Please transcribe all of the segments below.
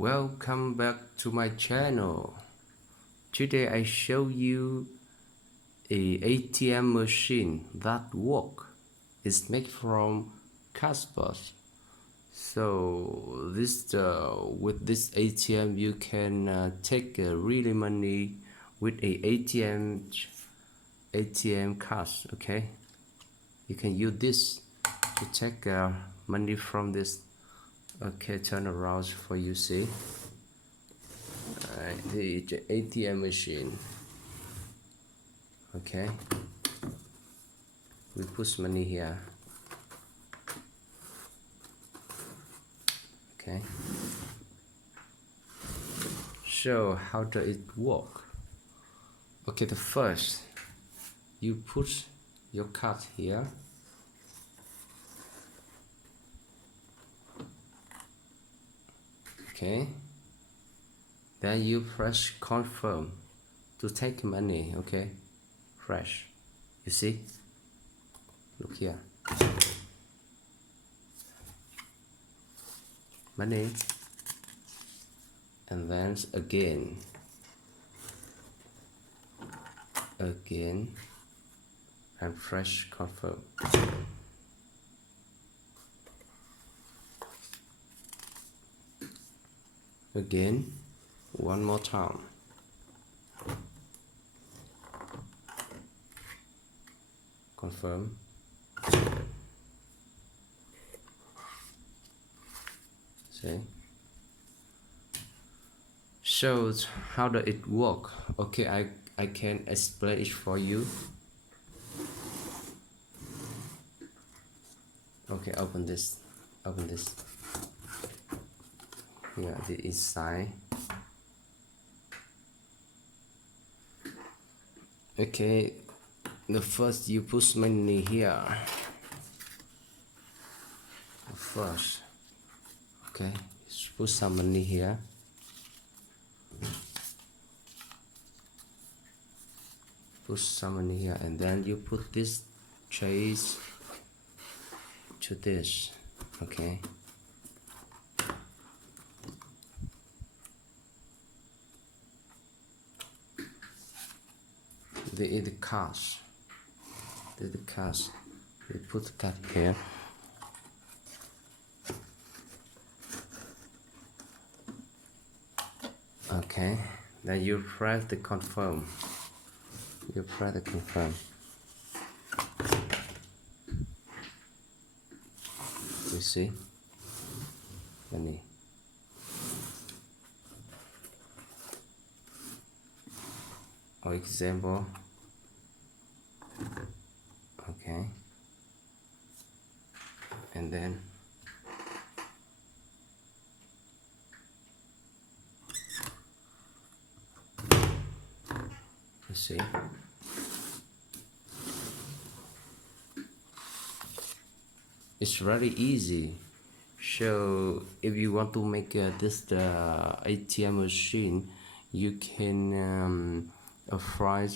Welcome back to my channel. Today I show you a ATM machine that work. It's made from Casper. So with this ATM you can take really money with a ATM cash. Okay, you can use this to take money from this. Okay, turn around for you see. The ATM machine. Okay, we put money here. Okay, so how does it work? Okay, the first you put your card here. Okay, then you press confirm to take money. Okay, fresh, you see, look here, money, and then again and press confirm. Again, one more time. Confirm. See? So how does it work? Okay, I can explain it for you. Okay, open this. Here, the inside. Okay, the first you put money here. First, okay, put some money here. Put some money here, and then you put this trace to this. Okay. The cash. The cash. We put the card here. Okay. Then you press the confirm. You press the confirm. You see? Money. For example. Okay. And then you see, it's very easy. So if you want to make this ATM machine, you can find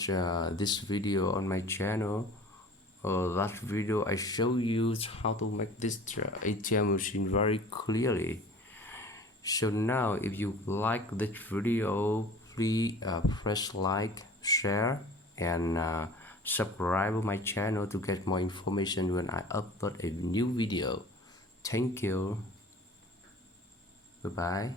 this video on my channel. Last video I show you how to make this ATM machine very clearly. So now if you like this video, please press like, share, and subscribe my channel to get more information when I upload a new video. Thank you. Bye bye.